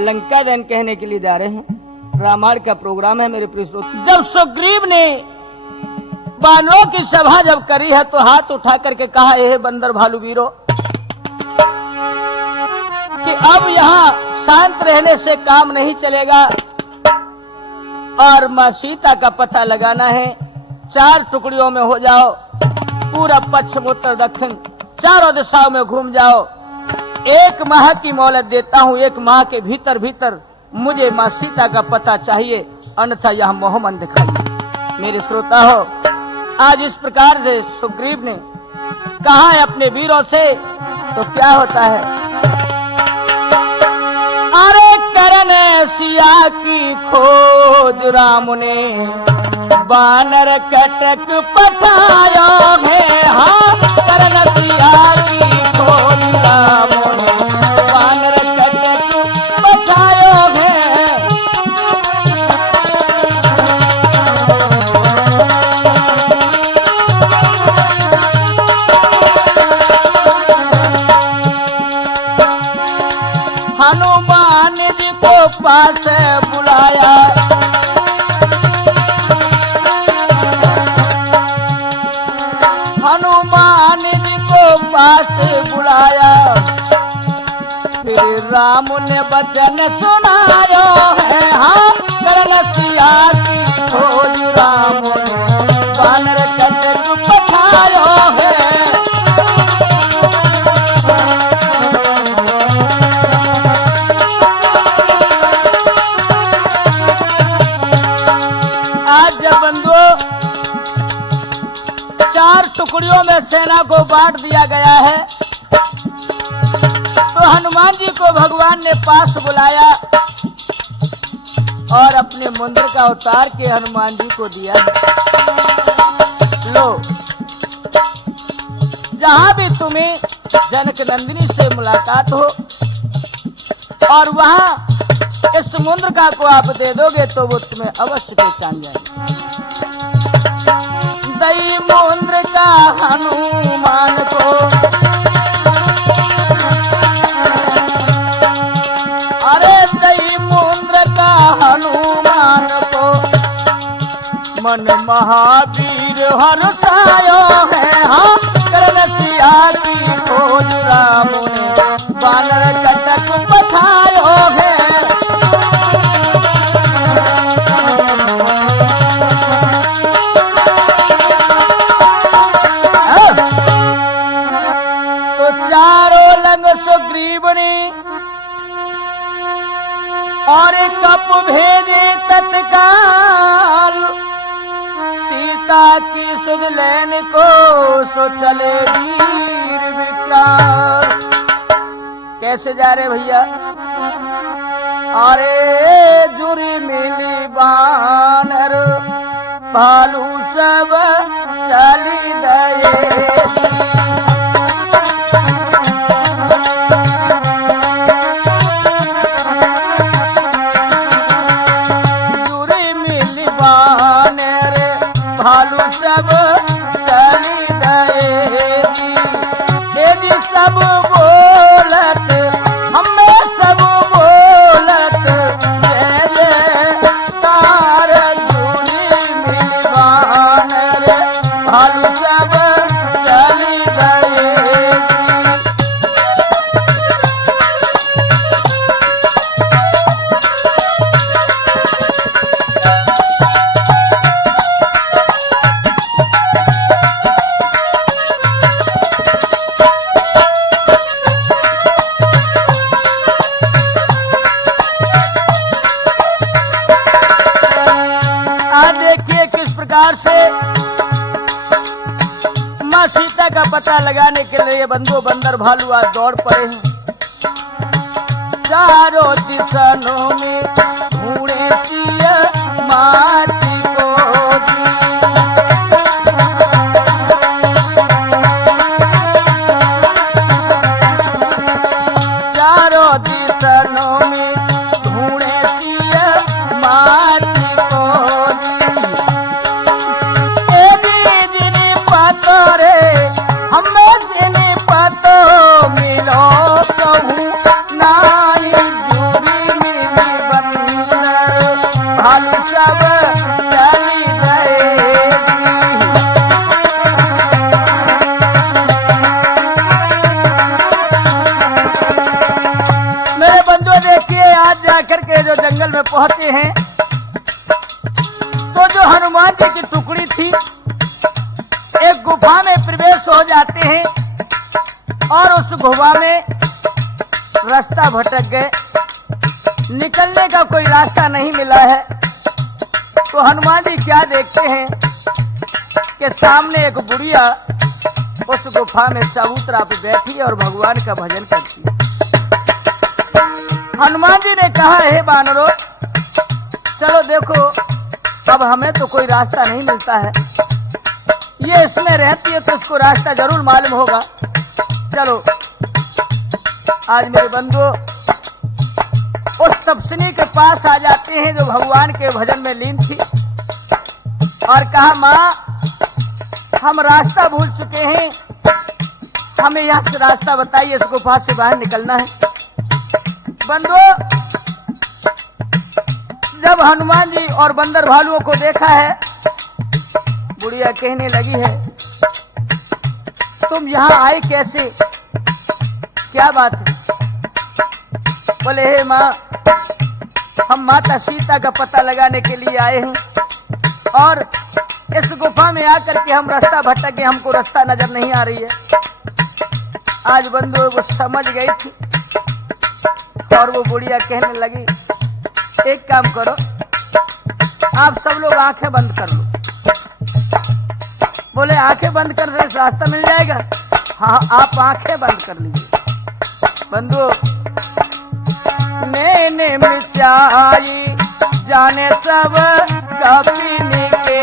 लंका दहन कहने के लिए जा रहे हैं। रामायण का प्रोग्राम है मेरे प्रिय श्रोता। जब सुग्रीव ने बानरों की सभा जब करी है तो हाथ उठा करके कहा, हे बंदर भालू वीरो, कि अब यहाँ शांत रहने से काम नहीं चलेगा और मां सीता का पता लगाना है। 4 टुकड़ियों में हो जाओ, पूरा पश्चिम उत्तर दक्षिण चारों दिशाओं में घूम जाओ। 1 माह की मोहलत देता हूं, 1 माह के भीतर भीतर मुझे मां सीता का पता चाहिए, अन्यथा यह मोहमन दिखाइए। मेरे श्रोता हो, आज इस प्रकार से सुग्रीव ने कहा है अपने वीरों से, तो क्या होता है? अरे करन सिया की खोज राम ने बानर कटक पठायो है। हाँ, करन सिया की खोज राम ने बानर कटक पठायो है। हनुमान जी को पास बुलाया, हनुमान जी को पास बुलाया, फिर राम ने वचन सुनायो है। हाँ, करन सिया की खोज राम ने बानर कटक पठायो है। बंधुओं, 4 टुकड़ियों में सेना को बांट दिया गया है। तो हनुमान जी को भगवान ने पास बुलाया और अपने मुंद्र का अवतार के हनुमान जी को दिया। लो, जहां भी तुम्हें जनक नंदिनी से मुलाकात हो और वहां इस समुद्र का को आप दे दोगे तो वो तुम्हें अवश्य पहचान जाएगा। दई मुंद्र का हनुमान को, अरे दई मुंद्र का हनुमान को, मन महावीर हर्षायो है। हाँ, करन सिया की खोज राम ने बानर कटक पठायो है। सुग्रीवनी और कप भेजे तत्काल, सीता की सुध लेने को सो चले वीर विकराल। कैसे जा रहे भैया? अरे जुरी मिली बानर भालू सब चली गए। सब बोलत हमें सब बोलत जय जयकार जुली मिलवान रे भालू सब चली गए। से मां सीता का पता लगाने के लिए बंधु बंदर भालू आज दौड़ पड़े हैं। चारों दिशाओं में ढूंढे सिया माटी को, चारों दिशाओं में ढूंढे सिया माटी को। हमें जिन्हें पतो मिलो कहूँ नाई जुरी सब चली जाएगी। मेरे बंधुओं देखिए, आज जाकर के जो जंगल में पहुंचे हैं तो जो हनुमान जी की टुकड़ी थी एक गुफा में प्रवेश हो जाते हैं और उस गुफा में रास्ता भटक गए, निकलने का कोई रास्ता नहीं मिला है। तो हनुमान जी क्या देखते हैं कि सामने एक बुढ़िया उस गुफा में चबूतरा पे बैठी और भगवान का भजन करती है। हनुमान जी ने कहा, हे बानरों, चलो देखो, अब हमें तो कोई रास्ता नहीं मिलता है, ये इसमें रहती है तो इसको रास्ता जरूर मालूम होगा। चलो, आज मेरे बंधुओं उस तपस्विनी के पास आ जाते हैं जो भगवान के भजन में लीन थी और कहा, माँ, हम रास्ता भूल चुके हैं, हमें यहाँ से रास्ता बताइए, इस गुफा से बाहर निकलना है। बंधुओं, जब हनुमान जी और बंदर भालुओं को देखा है, बुढ़िया कहने लगी है, तुम यहाँ आए कैसे, क्या बात है? बोले, हे माँ, हम माता सीता का पता लगाने के लिए आए हैं और इस गुफा में आकर के हम रास्ता भटक गए, हमको रास्ता नजर नहीं आ रही है। आज बंधुओं वो समझ गई थी और वो बुढ़िया कहने लगी, एक काम करो, आप सब लोग आंखें बंद कर लो। बोले, आंखें बंद कर रहे रास्ता मिल जाएगा? हाँ, आप आंखें बंद कर लीजिए। बंधुओं, मैंने मिचाई जाने सब कपीनी के,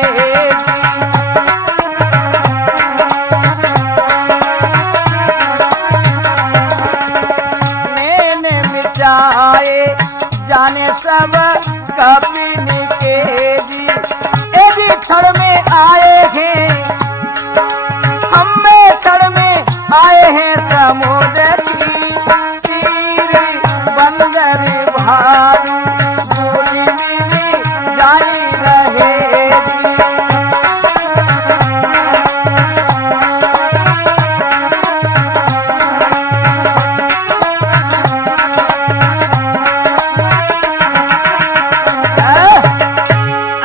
मैंने मिचाए जाने सब कपीनी के जी, एदी क्षण में आए हैं, हम में क्षण में आए हैं समुद्र की तीर, बंदर भालू बोली मिली जाई रहे जी।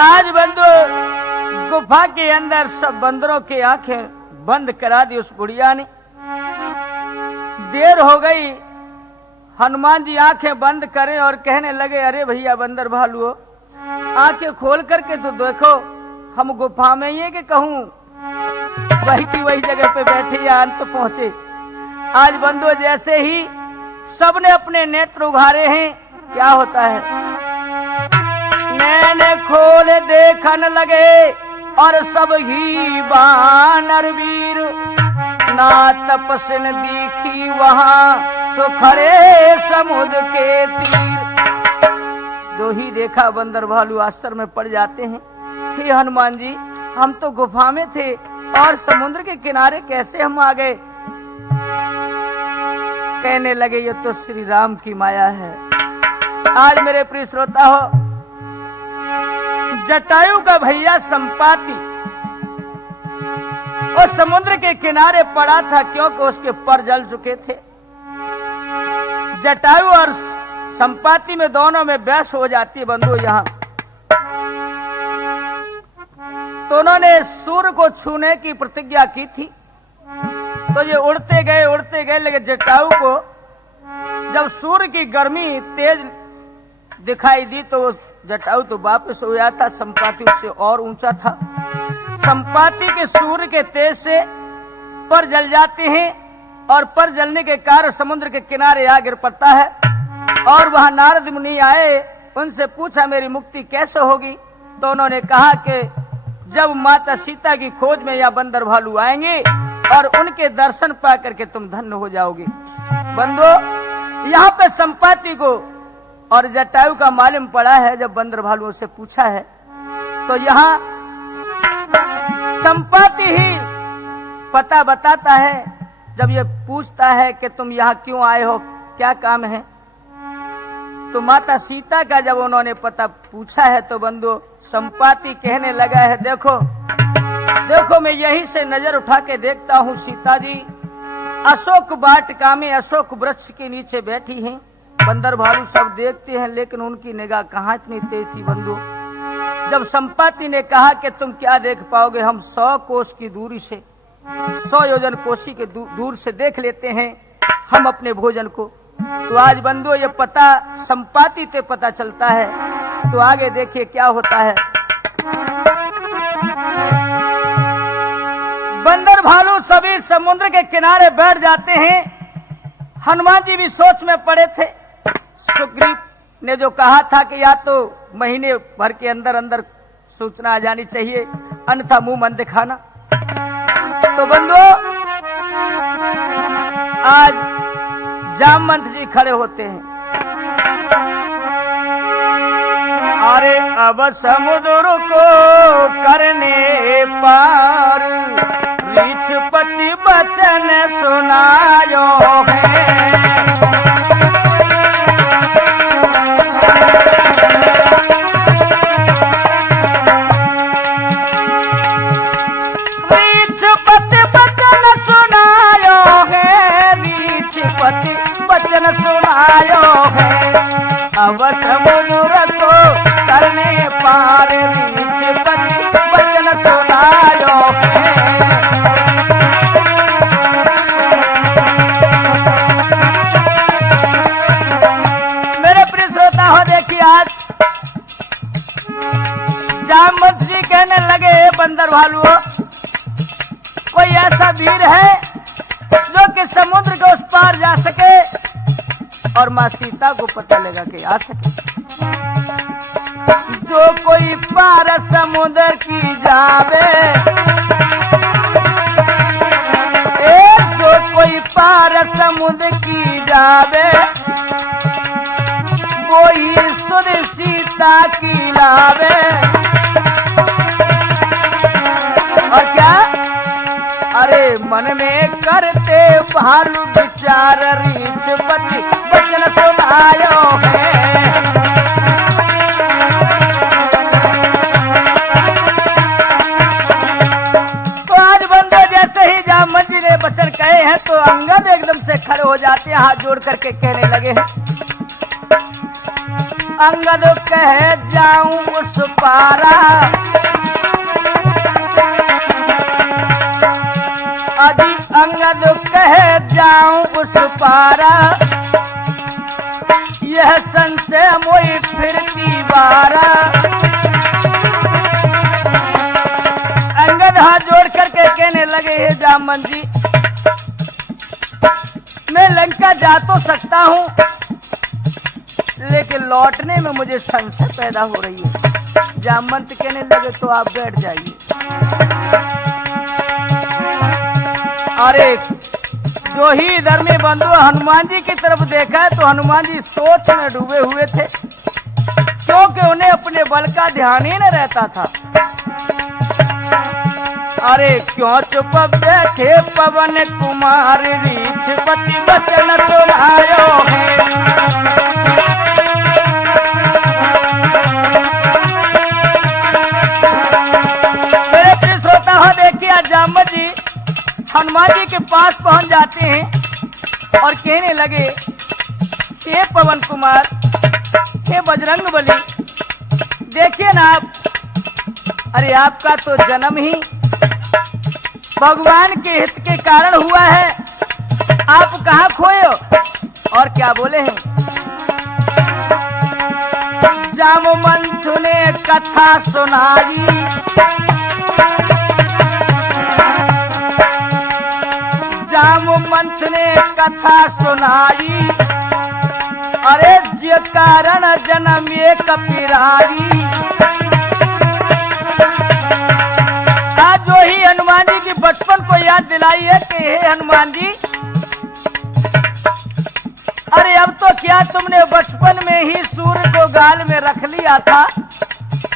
आज बंधु गुफा के अंदर सब बंदरों की आंखें बंद करा दी उस बुढ़िया ने। देर हो गई, हनुमान जी आंखें बंद करें और कहने लगे, अरे भैया बंदर भालुओ, आंखें खोल करके तो देखो, हम गुफा में ही कि कहूं वही की वही जगह पे बैठे या अंत पहुंचे। आज बंधुओं जैसे ही सबने अपने नेत्र उघारे हैं, क्या होता है, मैंने खोल देखन लगे और सब ही बानर वीर, ना तपस्विन दिखी वहां सुखरे समुद्र के तीर। जो ही देखा बंदर भालू आश्चर्य में पड़ जाते हैं, हे हनुमान जी, हम तो गुफा में थे और समुद्र के किनारे कैसे हम आ गए? कहने लगे, ये तो श्री राम की माया है। आज मेरे प्रिय श्रोता हो, जटायु का भैया संपाति और समुद्र के किनारे पड़ा था क्योंकि उसके पर जल चुके थे। जटायु और संपाति में दोनों में बहस हो जाती है। बंधु यहाँ तो उन्होंने सूर्य को छूने की प्रतिज्ञा की थी, तो ये उड़ते गए, लेकिन जटायु को जब सूर्य की गर्मी तेज दिखाई दी तो जटायु तो वापस हो गया था। संपाति उससे और ऊंचा था। संपाति के सूर्य के तेज से पर जल जाते हैं और पर जलने के कारण समुद्र के किनारे आ गिर पड़ता है। और वहां नारद मुनि आए, उनसे पूछा मेरी मुक्ति कैसे होगी? तो उन्होंने कहा कि जब माता सीता की खोज में या बंदर भालू आएंगे और उनके दर्शन पा करके तुम धन्य हो जाओगे। बंधु यहाँ पे संपाति को और जटायु का मालूम पड़ा है। जब बंदर भालुओं से पूछा है तो यहाँ संपाति ही पता बताता है। जब ये पूछता है कि तुम यहाँ क्यों आए हो, क्या काम है, तो माता सीता का जब उन्होंने पता पूछा है तो बंधु संपाति कहने लगा है, देखो देखो मैं यहीं से नजर उठा के देखता हूँ सीता जी अशोक वाटिका में अशोक वृक्ष के नीचे बैठी हैं। बंदर भालू सब देखते हैं लेकिन उनकी निगाह कहाँ इतनी तेज थी बंधु। जब संपाति ने कहा कि तुम क्या देख पाओगे, हम 100 कोस की दूरी से 100 योजन कोसी के दूर से देख लेते हैं हम अपने भोजन को। तो आज बंधु ये पता संपाति से पता चलता है। तो आगे देखिए क्या होता है। बंदर भालू सभी समुद्र के किनारे बैठ जाते हैं। हनुमान जी भी सोच में पड़े थे। सुग्रीव ने जो कहा था कि या तो महीने भर के अंदर अंदर सूचना आ जानी चाहिए, अन्यथा मुंह मन दिखाना। तो बंधुओं आज जामवंत जी खड़े होते हैं। अरे अब समुद्र को करने पार रीछपति वचन सुनायो है। सुनायो है अब समुद्र को करने पार रीछपति वचन सुनायो है। मेरे प्रिय श्रोता हो, देखिए आज जामवंत जी कहने लगे, बंदर भालुओं कोई ऐसा वीर है जो कि समुद्र के उस पार जा सके और माँ सीता को पता लगा के आ सके। जो कोई पार समुद्र की जावे, जो कोई पार समुद्र की जावे, वो ही सुध सीता की लावे। और क्या, अरे मन में करते भालू विचार रीछपति वचन सुनायो है। तो आज बंदो जैसे ही जामवंत जी ने वचन कहे हैं तो अंगद एकदम से खड़े हो जाते हैं, हाथ जोड़ करके कहने लगे हैं। अंगद कहे जाऊं उस पारा, अभी अंगद कहे जाऊं उस पारा, यह संशय मोई फिरती बारा। अंगद हाथ जोड़ करके कहने लगे, हे जामवंत जी मैं लंका जा तो सकता हूँ लेकिन लौटने में मुझे संशय पैदा हो रही है। जामवंत कहने लगे तो आप बैठ जाइए। अरे जो ही इधर में बंधु हनुमान जी की तरफ देखा तो हनुमान जी सोच में डूबे हुए थे, क्योंकि उन्हें अपने बल का ध्यान ही न रहता था। अरे क्यों चुप बैठे पवन कुमार रीछपति वचन सुनायो है। मेरे प्रिय श्रोता हो, देखिए जामवंत जी हनुमान जी के पास पहुंच जाते हैं और कहने लगे, हे पवन कुमार, हे बजरंगबली, देखिए ना आप, अरे आपका तो जन्म ही भगवान के हित के कारण हुआ है, आप कहाँ खोए हो। और क्या बोले हैं, जामवंत ने कथा सुनाई, जामवंत ने कथा सुनाई, अरे जे कारण जन्म एक पिरारी। आज जो ही हनुमान जी की बचपन को याद दिलाई है कि हे हनुमान जी, अरे अब तो क्या तुमने बचपन में ही सूर्य को गाल में रख लिया था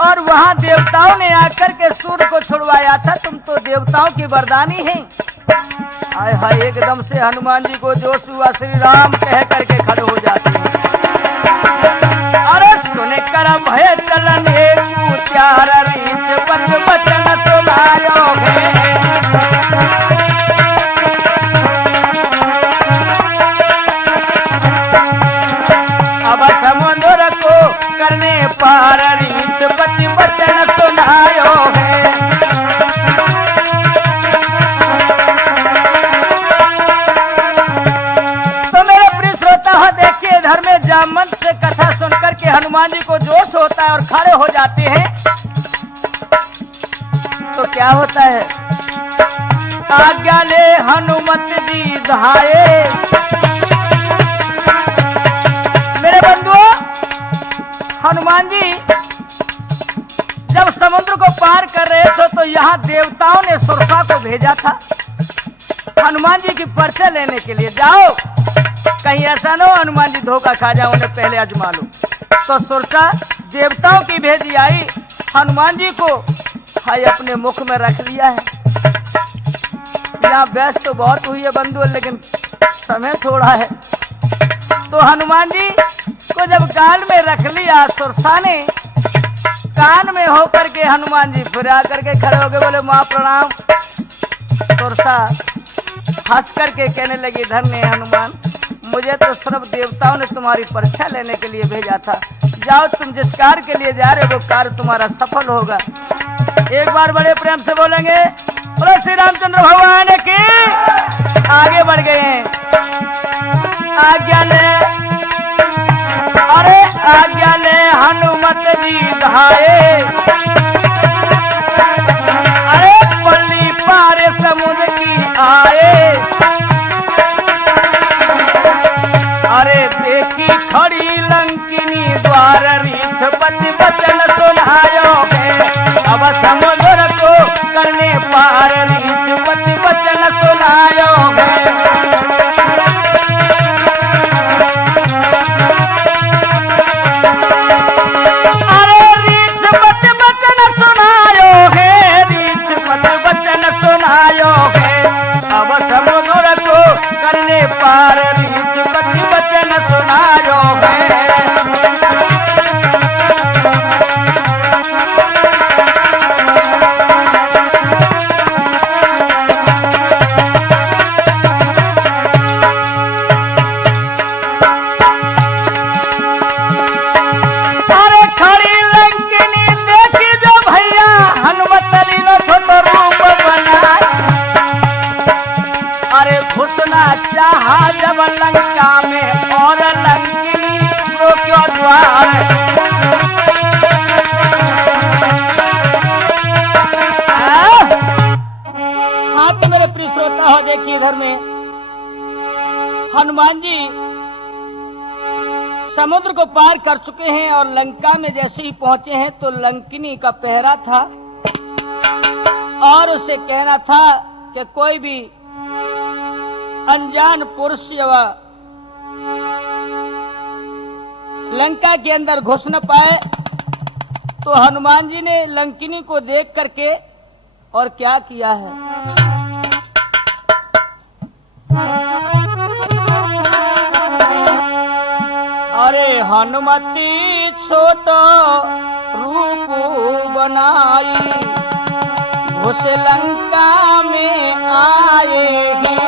और वहां देवताओं ने आकर के सूर्य को छुड़वाया था, तुम तो देवताओं की वरदानी हैं। हाय हाय, एकदम से हनुमान जी को जोश हुआ, श्री राम कह करके खड़े हो जाते हैं। करने पार रीछ पति वचन सुनायो है। तो मेरे प्रिय श्रोता हो, देखिए इधर में जामवंत से कथा सुनकर के हनुमान जी को जोश होता है और खड़े हो जाते हैं। तो क्या होता है, आज्ञा ले हनुमत जी धाये। मेरे बंधुओं, हनुमान जी जब समुद्र को पार कर रहे थे तो यहाँ देवताओं ने सुरसा को भेजा था हनुमान जी की परिचय लेने के लिए। जाओ, कहीं ऐसा न हो हनुमान जी धोखा खा जाओ, उन्हें पहले आजमा लो। तो सुरसा देवताओं की भेजी आई, हनुमान जी को हाय अपने मुख में रख लिया है। यहाँ बहस तो बहुत हुई है बंधु, लेकिन समय थोड़ा है। तो हनुमान जी को जब कान में रख लिया, सुरसा ने कान में होकर के हनुमान जी फिर आकर के खड़े हो गए, बोले माँ प्रणाम। सुरसा हंस करके कहने लगी, धन्य हनुमान, मुझे तो सर्व देवताओं ने तुम्हारी परीक्षा लेने के लिए भेजा था। जाओ, तुम जिस कार्य के लिए जा रहे हो वो कार्य तुम्हारा सफल होगा। एक बार बड़े प्रेम से बोलेंगे, बोलो श्री रामचंद्र भगवान की। आगे बढ़ गए हैं। आज्ञा ले, अरे आज्ञा ले हनुमत जी धाये। अरे पल्ली पार समुद्र की आए। अरे देखी खड़ी लंकिनी द्वार रीछ पति वचन सुनायो है। अब समुद्र को करने पार रीछ पति वचन सुनायो है। अरे रीछ पति वचन सुनायो है, रीछ पति वचन सुनायो है। अब समुद्र को करने पार रीछ पति वचन सुनायो है। चाहा जब लंका में और लंकिनी को क्यों द्वार। आप मेरे प्रिय श्रोता हो, देखिए इधर में हनुमान जी समुद्र को पार कर चुके हैं और लंका में जैसे ही पहुंचे हैं तो लंकिनी का पहरा था और उसे कहना था कि कोई भी अनजान पुरुष लंका के अंदर घुस न पाए। तो हनुमान जी ने लंकिनी को देख करके और क्या किया है, अरे हनुमती छोटो रूप बनाई, घुस लंका में आए हैं।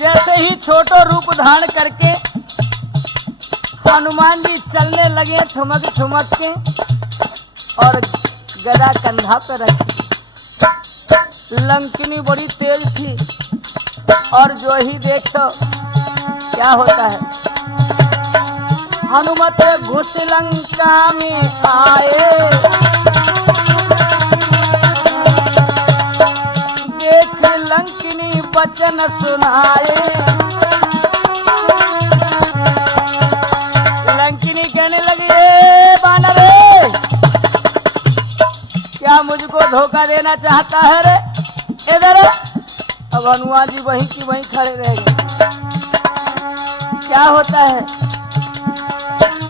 जैसे ही छोटो रूप धारण करके हनुमान जी चलने लगे ठुमक ठुमक के और गदा कंधा पे रखी। लंकिनी बड़ी तेज थी और जो ही देखो क्या होता है, हनुमत घुस लंका में आए, देख लंकिनी वचन सुनाए। लंकिनी कहने लगी, रे बानर रे, क्या मुझको धोखा देना चाहता है रे? इधर अब हनुमान जी वहीं की वहीं खड़े रह गए। क्या होता है?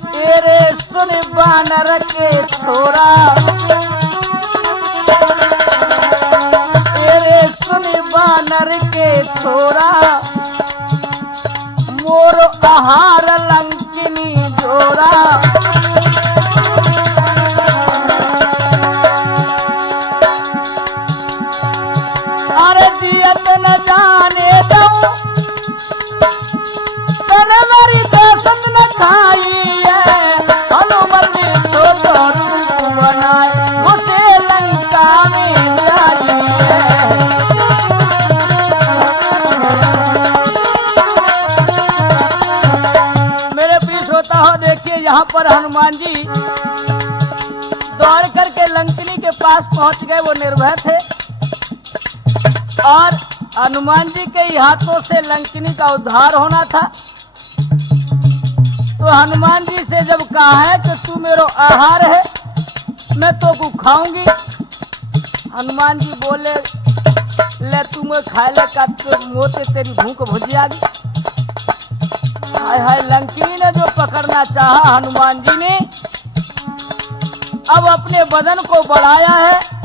तेरे सुन बानर के छोरा, तेरे सुन बानर के छोरा, मोर आहार लंकिनी जोरा। अरे दियत न जाने दऊं, तने मेरी दहशत न खाई है। हनुमति छोटो रूप बनाए, उसे लंका में जाई है। मेरे पीछे होता हो, देखिए यहाँ पर हनुमान जी दौड़ करके लंकिनी के पास पहुंच गए। वो निर्भय थे और हनुमान जी के हाथों से लंकिनी का उद्धार होना था। तो हनुमान जी से जब कहा है कि तू मेरा आहार है, मैं तो को खाऊंगी। हनुमान जी बोले, ले तू मैं खाए ले का तो मोते तेरी भूख बुझ जाएगी। हाय हाय, लंकिनी ने जो पकड़ना चाहा हनुमान जी ने, अब अपने बदन को बढ़ाया है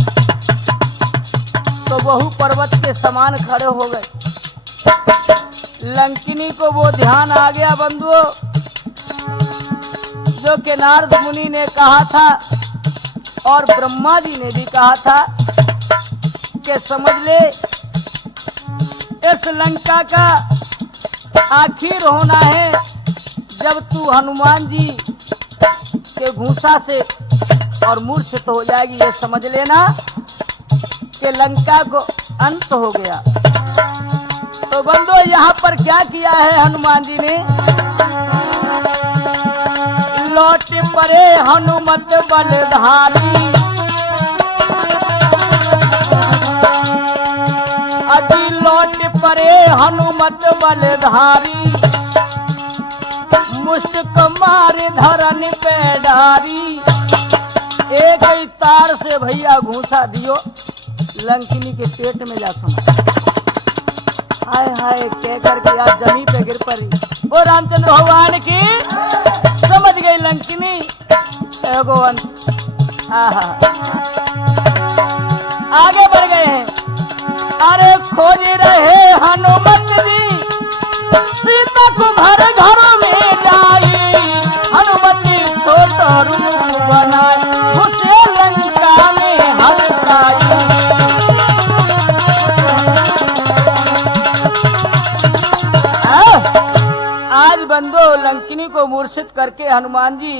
तो बहु पर्वत के समान खड़े हो गए। लंकिनी को वो ध्यान आ गया बंधुओं, जो कि नारद मुनि ने कहा था और ब्रह्मा जी ने भी कहा था कि समझ ले इस लंका का आखिर होना है जब तू हनुमान जी के घूसा से और मूर्छित हो जाएगी। ये समझ लेना कि लंका को अंत हो गया। तो बंदो यहाँ पर क्या किया है हनुमान जी ने? लौट परे हनुमत बलधारी, अभी लौट परे हनुमत बलधारी, मुष्क मारे धरन पे डारी। एक ही तार से भैया घूसा दियो, लंकिनी के पेट में जा सुना। हाय हाय कह करके आज जमीन पे गिर पड़ी। ओ रामचंद्र भगवान की समझ गई लंकिनी भगवान। आगे बढ़ गए हैं। अरे खोज रहे हनुमत जी सीता को घर घरों में जाई, हनुमति छोटा रूप बनाए, उसे लंका में हंसाई। आज बंदो लंकिनी को मूर्छित करके हनुमान जी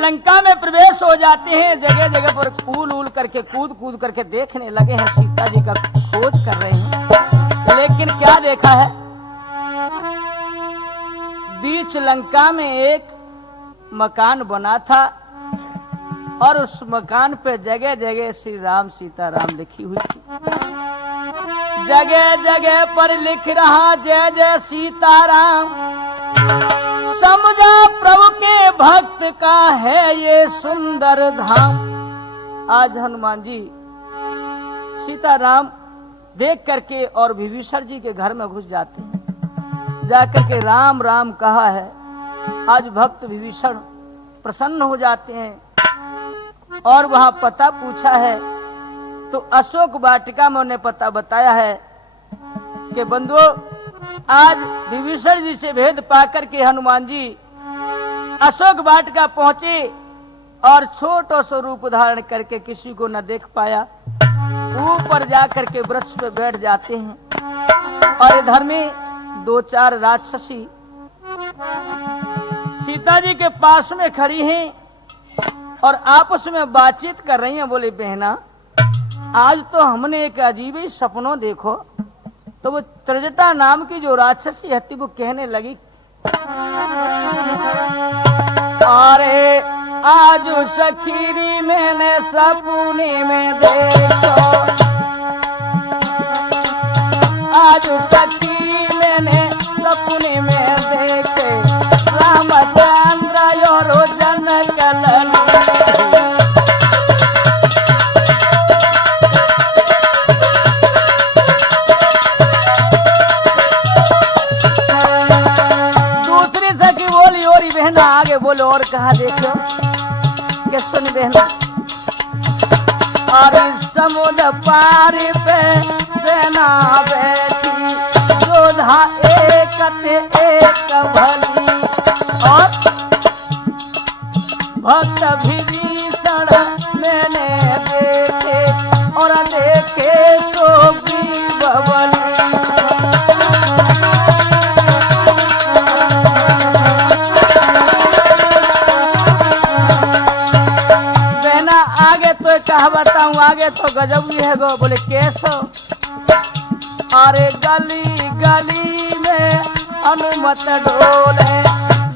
लंका में प्रवेश हो जाते हैं। जगह जगह पर कूद करके देखने लगे हैं, सीता जी का खोज कर रहे हैं। लेकिन क्या देखा है? बीच लंका में एक मकान बना था और उस मकान पे जगह जगह श्री राम सीताराम लिखी हुई थी। जगह जगह पर लिख रहा जय जय सीताराम, समझा प्रभु के भक्त का है ये सुंदर धाम। आज हनुमान जी सीताराम देख करके और विभीषण जी के घर में घुस जाते हैं। जाकर के राम राम कहा है। आज भक्त विभीषण प्रसन्न हो जाते हैं और वहां पता पूछा है तो अशोक वाटिका में उन्हें पता बताया है कि बंधुओं आज विभीषण जी से भेद पाकर के हनुमान जी अशोक वाटिका पहुंचे और छोटो स्वरूप धारण करके किसी को न देख पाया, ऊपर जाकर के वृक्ष पे बैठ जाते हैं। और इधर में दो चार राक्षसी सीता जी के पास में खड़ी हैं और आपस में बातचीत कर रही हैं। बोले बहना आज तो हमने एक अजीब ही सपनों देखो। तो वो त्रिजटा नाम की जो राक्षसी हती वो कहने लगी, अरे आज सखीरी मैंने सपने में देखो, आज सखी मैंने सपने में देखे, रामचंद्र और जनक बोलो और कहा देखो कि सुन बहना। और समुद्र पार पे सेना बैठी योद्धा एक भली और भक्त विभीषण मैंने देखे और देखे तो बली। बहना आगे तो कहा बताऊं, आगे तो गजब ही है गो। बोले कैसो? अरे गली गली में हनुमत डोले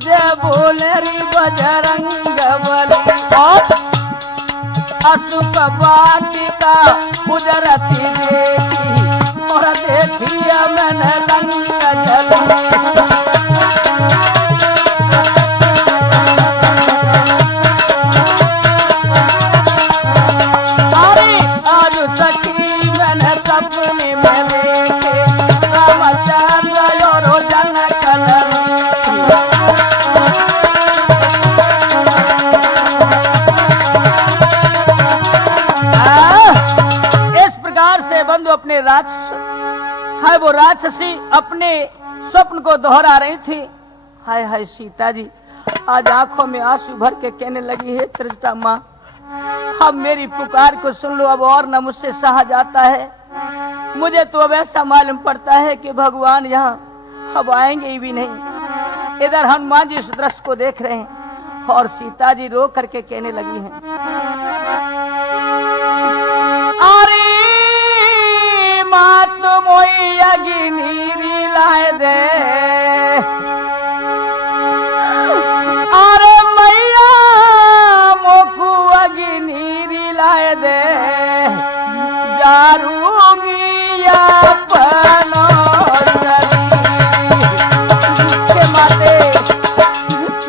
जय बोले री बजरंग बली। और अशुक वाटिका उजरती देखी और देखिया मैंने लंका जली। अरे आज सखी मैंने सपने में देखे रामचंद्र और जनक बंधु अपने राक्षस है वो राक्षसी अपने स्वप्न को दोहरा रही थी। हाय हाय सीता जी आज आंखों में आंसू भर के कहने लगी है त्रिजटा माँ अब मेरी पुकार को सुन लो, अब और न मुझसे सहा जाता है। मुझे तो अब ऐसा मालूम पड़ता है कि भगवान यहाँ अब आएंगे भी नहीं। इधर हनुमान जी इस दृश्य को देख रहे हैं और सीता जी रो करके कहने लगी हैं अरे मात मोई अग्नि लाए दे अरे मैया मोकू अग्नि लाए दे जारूंगी अपनो के माते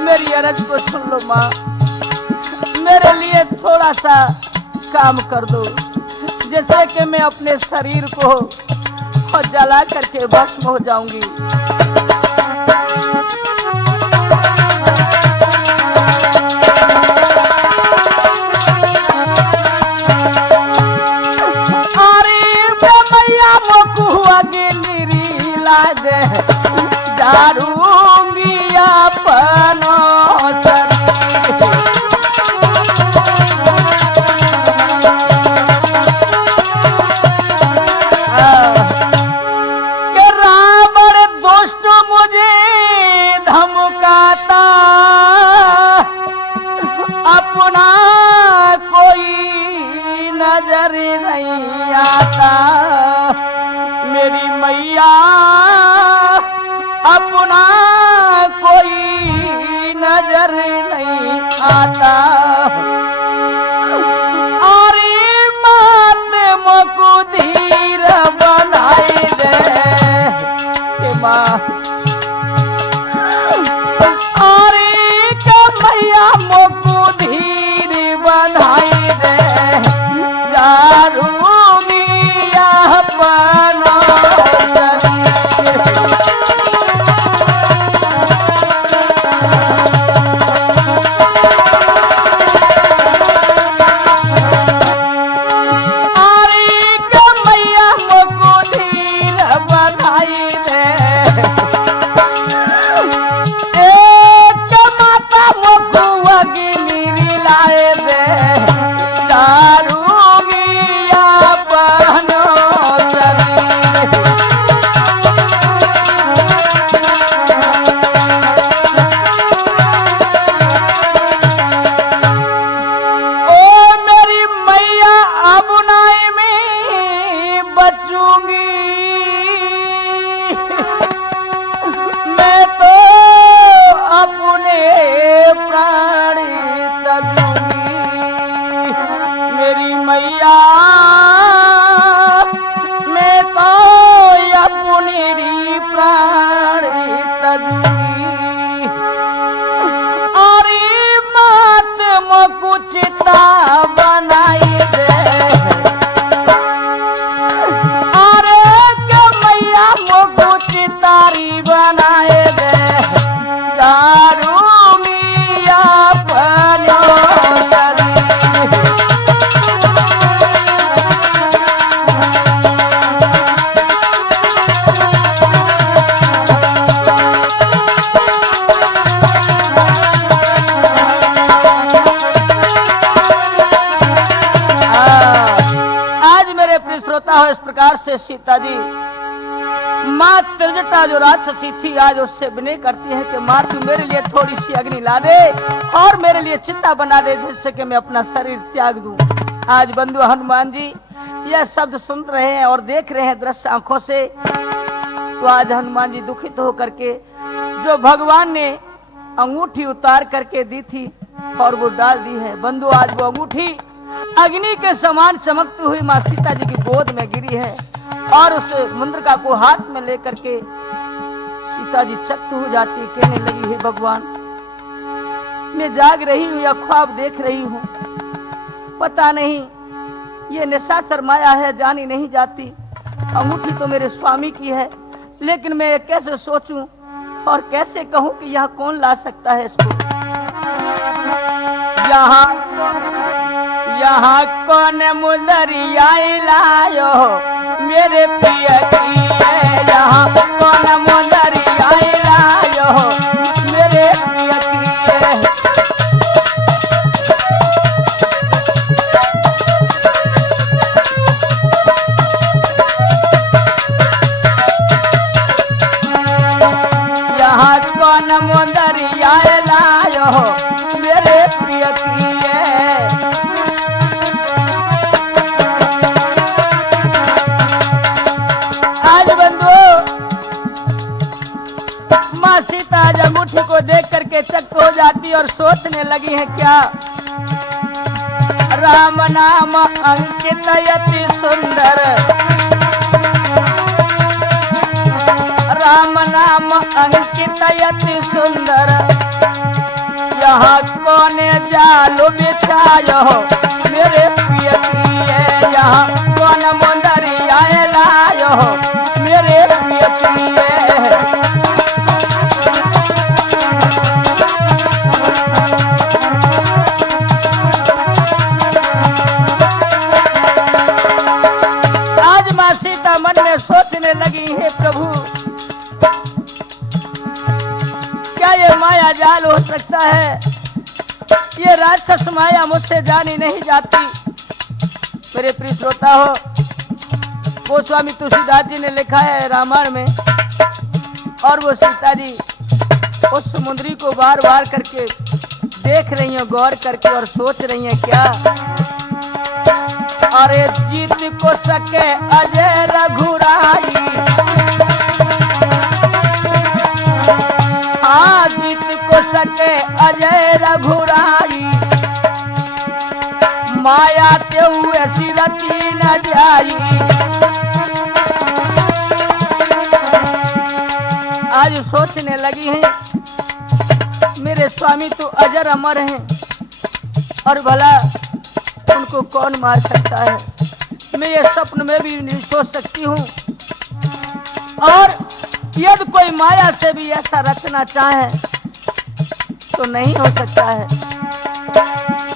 मेरी अरज को सुन लो माँ, मेरे लिए थोड़ा सा काम कर दो जैसे कि मैं अपने शरीर को जला करके भस्म हो जाऊंगी। अरे मैया मकुआ गिरी ला दे जारूंगी अपनो अपना कोई नजर नहीं आता मेरी मैया अपना कोई नजर नहीं आता अरे मात मोको धीर बनाई दे के माँ मैया मोकू धीर बनाई दे जारूंगी अपनो अरे के मैया मोकू धीर बनाई दे बनाई दे अरे के मैया मोकू चितारी बनाए दे दारूंगी से सीता जी माँ त्रिजटा जो राक्षसी थी आज उससे विनय करती है कि माँ तू मेरे लिए थोड़ी सी अग्नि ला दे और मेरे लिए चिता बना दे जिससे कि मैं अपना शरीर त्याग दूं। आज बंधु हनुमान जी यह शब्द सुन रहे हैं और देख रहे हैं दृश्य आंखों से, तो आज हनुमान जी दुखित होकर के जो भगवान ने अंगूठी उतार करके दी थी और वो डाल दी है। बंधु आज वो अंगूठी अग्नि के समान चमकती हुई माँ सीता जी की गोद में गिरी है और उस मुद्रिका को हाथ में लेकर के सीता जी चकित हो जाती, कहने लगी, हे भगवान मैं जाग रही हूँ या ख्वाब देख रही हूँ, पता नहीं, ये निशाचर माया है, जानी नहीं जाती। अंगूठी तो मेरे स्वामी की है, लेकिन मैं कैसे सोचूं और कैसे कहूं कि यह कौन ला सकता है इसको। यहाँ कौन मुदरिया लायो मेरे प्रिय की है, यहाँ कौन मुदरिया लायो मेरे प्रिय की है। यहाँ कौन मुदरिया लायो मेरे प्रिय की है। सीता आज अंगूठी को देख करके चकित हो जाती और सोचने लगी है क्या, राम नाम अंकित यति सुंदर, राम नाम अंकित यति सुंदर, यहाँ कौन जालू बिछायो मेरे प्रिय की है, यहाँ कौन मुंदरिया लायो मेरे प्रिय की है। मन में सोचने लगी, है प्रभु क्या ये माया जाल हो सकता है, ये राक्षस माया मुझसे जानी नहीं जाती। मेरे प्रिय श्रोता हो, गोस्वामी तुलसीदास जी ने लिखा है रामायण में, और वो सीता जी उस समुद्री को बार बार करके देख रही है, गौर करके और सोच रही है क्या, अरे जीत को सके अजय रघुराई, हाँ जीत को सके अजय रघुराई, माया ते हुए सिरती न जाई। आज सोचने लगी हैं मेरे स्वामी तो अजर अमर हैं और भला उनको कौन मार सकता है। मैं ये स्वप्न में भी नहीं सोच सकती हूँ, और यदि कोई माया से भी ऐसा रचना चाहे तो नहीं हो सकता है।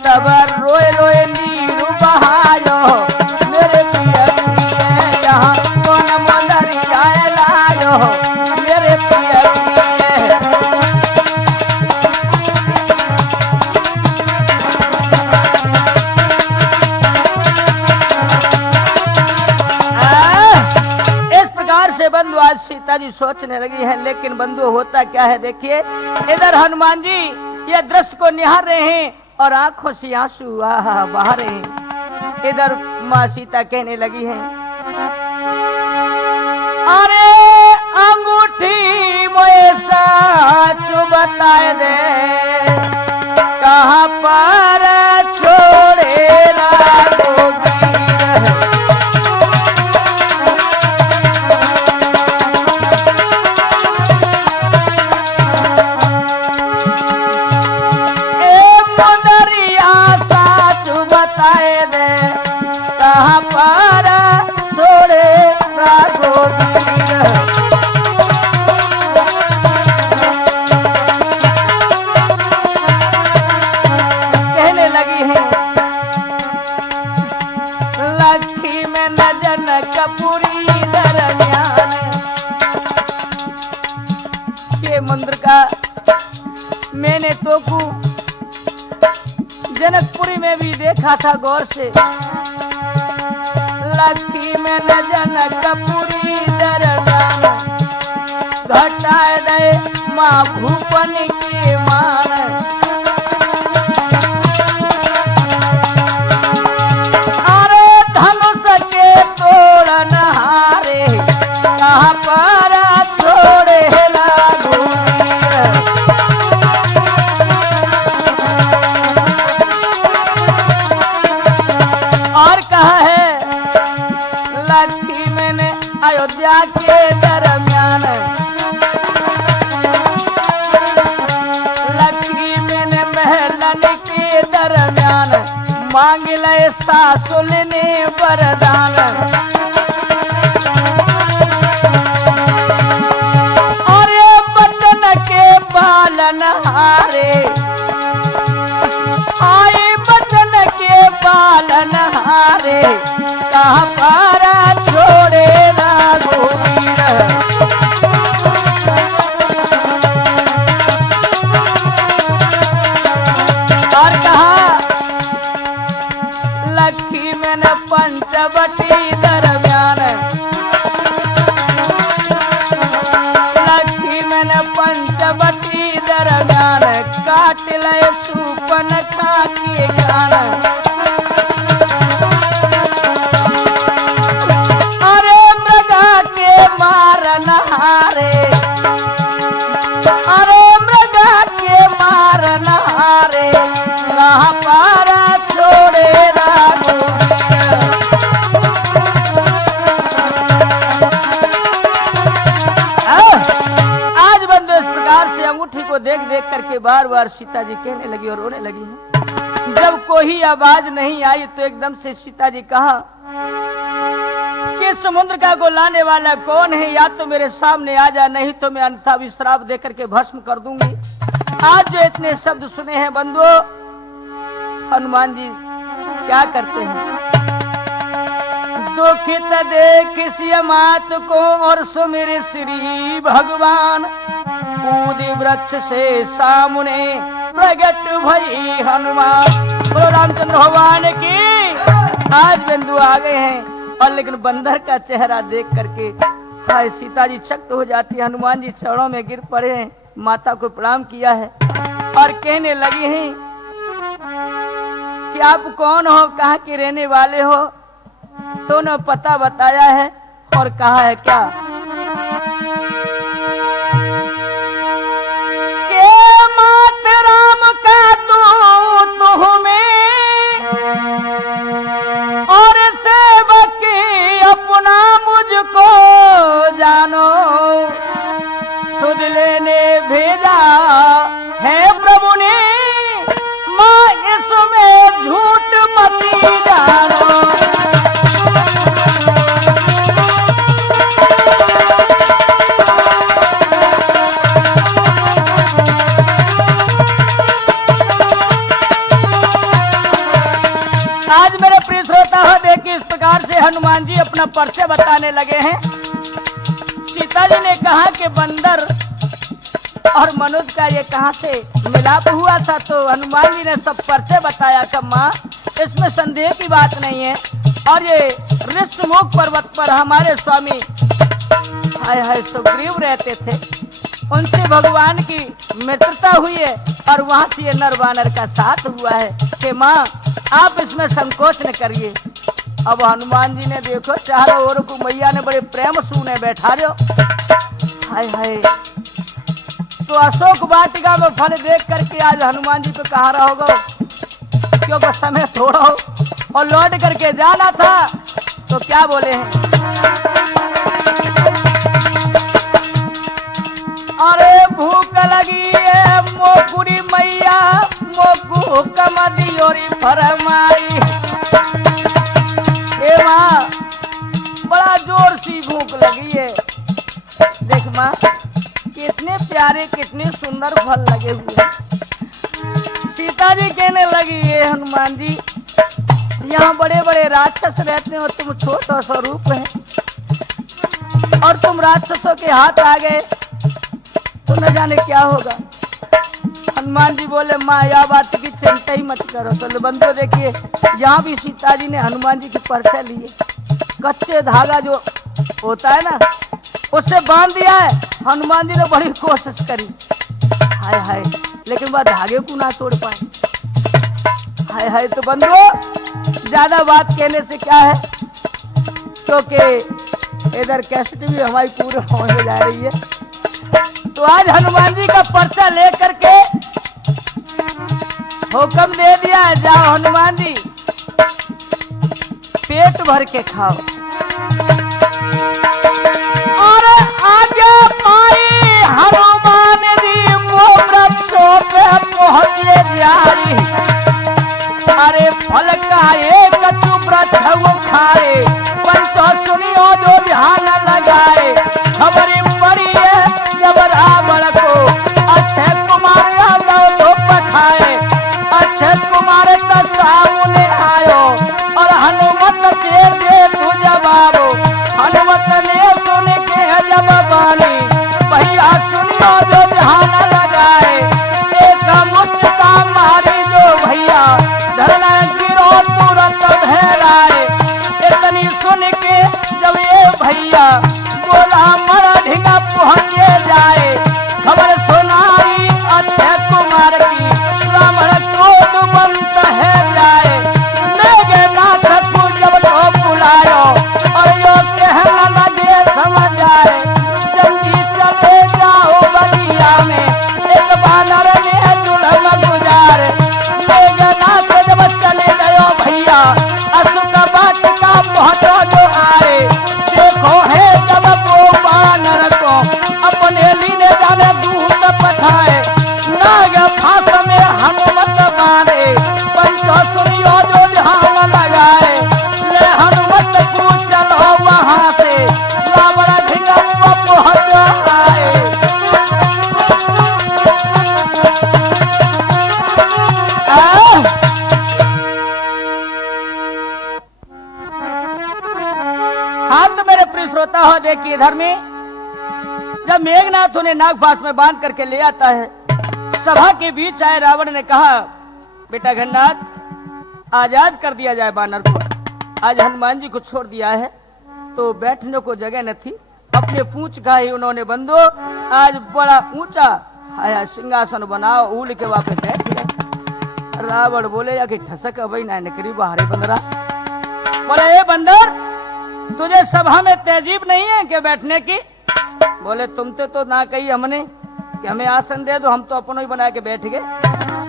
तब रोए रोए नीरू बहायो मेरे प्रिय की है, यहाँ कौन मुंदरिया लायो मेरे प्रिय की है। बंधु आज सीता जी सोचने लगी है, लेकिन बंधु होता क्या है देखिए, इधर हनुमान जी ये दृश्य को निहार रहे हैं और आंखों से आंसू बहा रहे हैं। इधर माँ सीता कहने लगी है, अरे अंगूठी मोए सच बताए दे, कहाँ पर छोड़े राघोबीर। कहने लगी है लक्ष्मी में नजन कपूरी दरमियान, ये मंदिर का मैंने तो जनकपुरी में भी देखा था गौर से। लखी में न जनकपुरी दरबान घटाए दे माँ भूपन की मान। अरे धनुष के तोड़न हारे कहाँ पर छोड़े लागू और कहा है लखी मैंने अयोध्या के दरमियान लखी मैंने महलन के दरमियान मांग ले सासुल ने वरदान। और ये बचन के पालन हारे आए बचन के पालन हारे कहाँ पारा छोड़े लागो और कहा लखी में न पंचवटी दरमियान लखी में न पंचवटी दरमियान काट ले सुपन खा के कान। अरे मृगा के मारन हारे अरे मृगा के मारन हारे कहाँ पारा छोड़े लागू आज बंदो इस प्रकार से अंगूठी को देख देख करके बार बार सीता जी कहने लगी और रोने लगी है। जब कोई आवाज नहीं आई तो एकदम से सीता जी कहा कि समुद्र का गोलाने वाला कौन है, या तो मेरे सामने आ जा नहीं तो मैं अन्यथा भी श्राप देकर के भस्म कर दूंगी। आज जो इतने शब्द सुने हैं बंधुओं, हनुमान जी क्या करते हैं, दुखित देख सिय मात को और सुमिर श्री भगवान कूदी वृक्ष से सामने प्रगट भई हनुमान। बोलो रामचंद्र भगवान की। आज बिंदु आ गए हैं और लेकिन बंदर का चेहरा देख करके हाय सीता जी चकित हो जाती है। हनुमान जी चरणों में गिर पड़े हैं, माता को प्रणाम किया है और कहने लगी हैं कि आप कौन हो, कहाँ के रहने वाले हो। तो ने पता बताया है और कहा है क्या के मात राम का तू में और सेवक अपना मुझको जानो सुध लेने भेजा है प्रभु ने माँ इसमें झूठ मती जानो। आज मेरे प्रिय श्रोता हो देखिए, इस प्रकार से हनुमान जी अपना परिचय बताने लगे हैं। सीता जी ने कहा कि बंदर और मनुष्य का ये कहां से मिलाप हुआ था, तो हनुमान जी ने सब परिचय बताया कि माँ इसमें संदेह की बात नहीं है। और ये ऋषमुख पर्वत पर हमारे स्वामी हाय हाय सुग्रीव रहते थे, उनसे भगवान की मित्रता हुई है और वहां से ये नर वानर का साथ हुआ है कि माँ आप इसमें संकोच न करिए। अब हनुमान जी ने देखो चारों ओर को मैया ने बड़े प्रेम सूने बैठा दो। हाय हाय, तो अशोक वाटिका में फल देख करके आज हनुमान जी तो कहा रहोगे, क्योंकि समय थोड़ा हो और लौट करके जाना था। तो क्या बोले हैं, अरे भूख लगी है मोकुरी मैया मोकू कमदियोरी फरमाई। ए माँ बड़ा जोर सी भूख लगी है, देख माँ कितने प्यारे कितने सुंदर फल लगे हुए। सीता जी कहने लगी ये हनुमान जी यहाँ बड़े बड़े राक्षस रहते हो, तुम छोटा सा रूप है और तुम राक्षसों के हाथ आ गए तो न जाने क्या होगा। हनुमान जी बोले माँ यह बात की चिंता ही मत करो। तो बंधु देखिए यहाँ भी सीता जी ने हनुमान जी की परिचय लिए कच्चे धागा जो होता है ना उससे बांध दिया है। हनुमान जी ने बड़ी कोशिश करी, हाय हाय, लेकिन वह धागे को ना तोड़ पाए। हाय हाय, तो बंधुओं ज्यादा बात कहने से क्या है, क्योंकि इधर कैसेट भी हमारी पूरी होने जा रही है। तो आज हनुमान जी का पर्चा लेकर के हुक्म दे दिया है, जाओ हनुमान जी पेट भर के खाओ। और आगे पाई हनुमान जी वृक्षों पे पहुंचे जारी। अरे फल का एक वृक्ष वो खाए, पंचो सुनियो जो ध्यान लगाए। खबरी पड़ी है जब रावण को अक्षय कुमार यादव तो पठाए। अक्षय कुमार का सामने आयो और हनुमत से दे तू जवाब। हनुमत ने सुन के जब बानी, भैया सुनियो जो ध्यान लगाए। एक मुस्का मारी जो भैया धरना गिरो तुरंत भैराए। इतनी सुन के जब ये भैया बोला मरा ढिंगा पहुंचे जाए। खबर सुनाई अक्षय कुमार की, रावण क्रोध बंत है जाए। मेघनाथ को जब लो बुलायो और यो कहना लगे समझ आए। जल्दी चले जाओ बगिया में, एक बानर ने दुल्हन गुजार। मेघनाथ जब चले गयो भैया, अशोक वाटिका पहुंचो जो आए। देखो है जब वो बानर को अपने लीने जाने दूत पठाए। नाग फांस में हनुमत मारे, पंचो सुनियो जो ध्यान लगाए। ले हनुमत को चलो वहां से, रावण ढिंगा पहुंच आए। हाँ तो मेरे प्रिय श्रोता हो, देखिए इधर में जब मेघनाथ उन्हें नागपास में बांध करके ले आता है, सभा के बीच आए रावण ने कहा, बेटा घननाथ आजाद कर दिया जाए बानर को। आज हनुमान जी को छोड़ दिया है तो बैठने को जगह न थी, अपने पूंछ का ही उन्होंने बंदो आज बड़ा ऊंचा आया सिंहासन बनाओ, ऊल के वापस बैठ गए। रावण बोले या कि ठसक अबई ना निकली बाहरे बंदरा। बोले ए बंदर, तुझे सभा में तहजीब नहीं है कि बैठने की? बोले तुमसे तो ना कही हमने कि हमें आसन दे दो, हम तो अपनों ही बना के बैठ गए।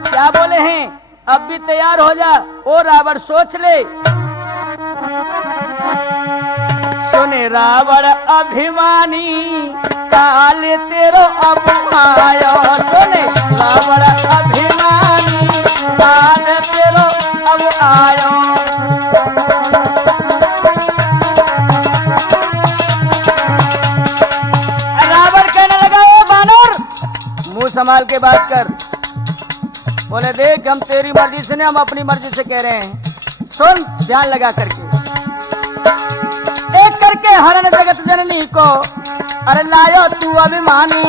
क्या बोले हैं, अब भी तैयार हो जा। ओ रावण सोच ले। सुने रावण अभिमानी, काल तेरो अब आयो। सुने रावण अभिमानी, काल तेरो अब आयो। संभाल के बात कर। बोले देख हम तेरी मर्जी से नहीं, हम अपनी मर्जी से कह रहे हैं, सुन ध्यान लगा करके। एक करके हरण जगत जननी को, अरे लायो तू अभिमानी।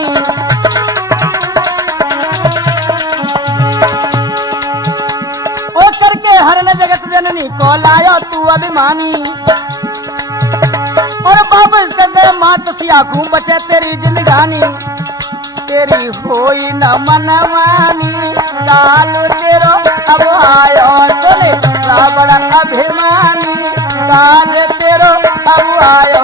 ओ करके हरण जगत जननी को, लायो तू अभिमानी। और बाबू से मात सिया घूम बचे तेरी जिंदगानी। तेरी होई न मनमानी, काल तेरो अब आयो। सुने रावण अभिमानी, काल तेरो अब आयो।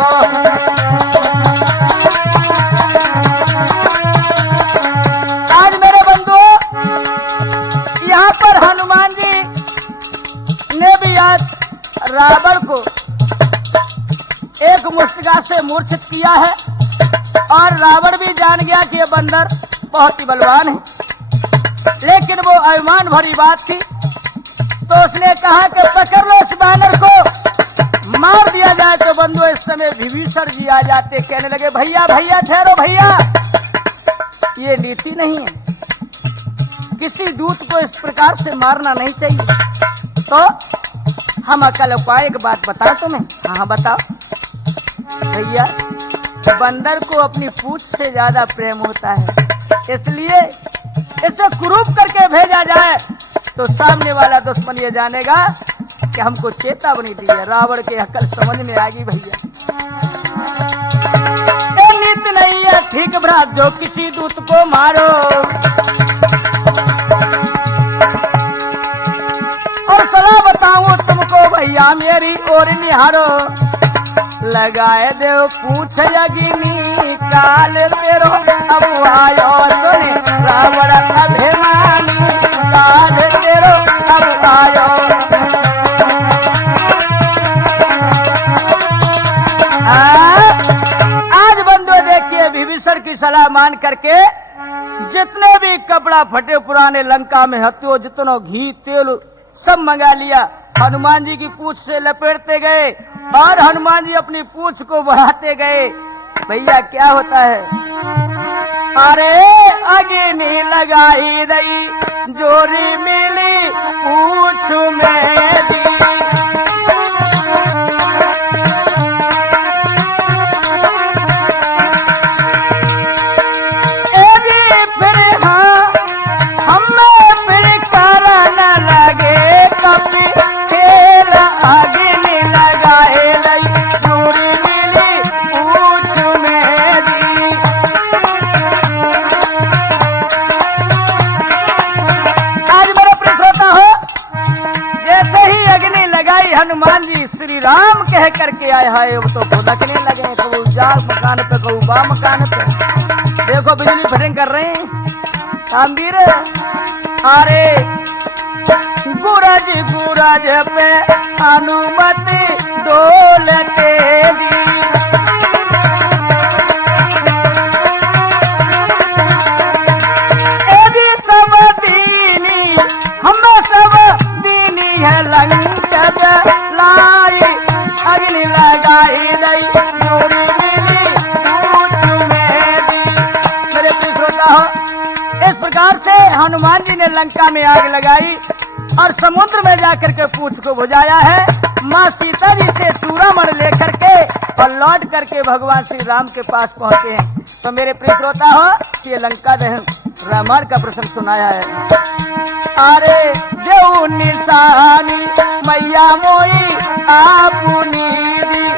आज मेरे बंधुओं, यहाँ पर हनुमान जी ने भी आज रावण को एक मुष्टिका से मूर्छित किया है। और रावण भी जान गया कि ये बंदर बहुत ही बलवान है, लेकिन वो अभिमान भरी बात थी, तो उसने कहा कि पकड़ लो इस बानर को, मार दिया जाए। तो बंधु इस समय विभीषण जी आ जाते, कहने लगे भैया भैया ठहरो भैया, ये नीति नहीं है, किसी दूत को इस प्रकार से मारना नहीं चाहिए। तो हम अकल उपाय एक बात बताओ तुम्हें। हाँ बताओ भैया, बंदर को अपनी पूंछ से ज्यादा प्रेम होता है, इसलिए इसे कुरूप करके भेजा जाए तो सामने वाला दुश्मन ये जानेगा कि हमको चेतावनी दी है। रावण के अकल समझ में आ गई भैया। ये नीत नहीं है ठीक भ्रात जो किसी दूत को मारो, और सलाह बताऊं तुमको भैया मेरी और निहारो। लगाए देव पूछ अग्नि काल तेरो अब आयो सुने रावण अभिमानी काल तेरो अब आयो। आज बंदो देखिए विभीषण की सलाह मान करके जितने भी कपड़ा फटे पुराने लंका में हत्यो जितनो घी तेल सब मंगा लिया। हनुमान जी की पूंछ से लपेटते गए और हनुमान जी अपनी पूंछ को बढ़ाते गए। भैया क्या होता है, अरे अग्नि लगाई दई जोरी मिली पूंछ में दी। हनुमान जी श्री राम कह करके आए हाय वो तो भुदकने लगे, कबू जाल मकान पे कबू बा मकान पे। देखो बिजली फटिंग कर रहे हैं कामवीर। अरे गुरज गुरज पे अनुमति डोलते दी। सब दीनी हम सब दीनी है लंका लाई अग्नि लगाई दई जोरी मिली पूंछ में दी। मेरे प्रिय श्रोता हो, इस प्रकार से हनुमान जी ने लंका में आग लगाई और समुद्र में जाकर के पूंछ को बुझाया है। माँ सीता जी से चूड़ामणि लेकर के और लौट करके भगवान श्री राम के पास पहुंचे हैं। तो मेरे प्रिय श्रोता हो, ये लंका दहन रामायण का प्रसंग सुनाया है। अरे देव निशानी मैया मोई आपुनी दी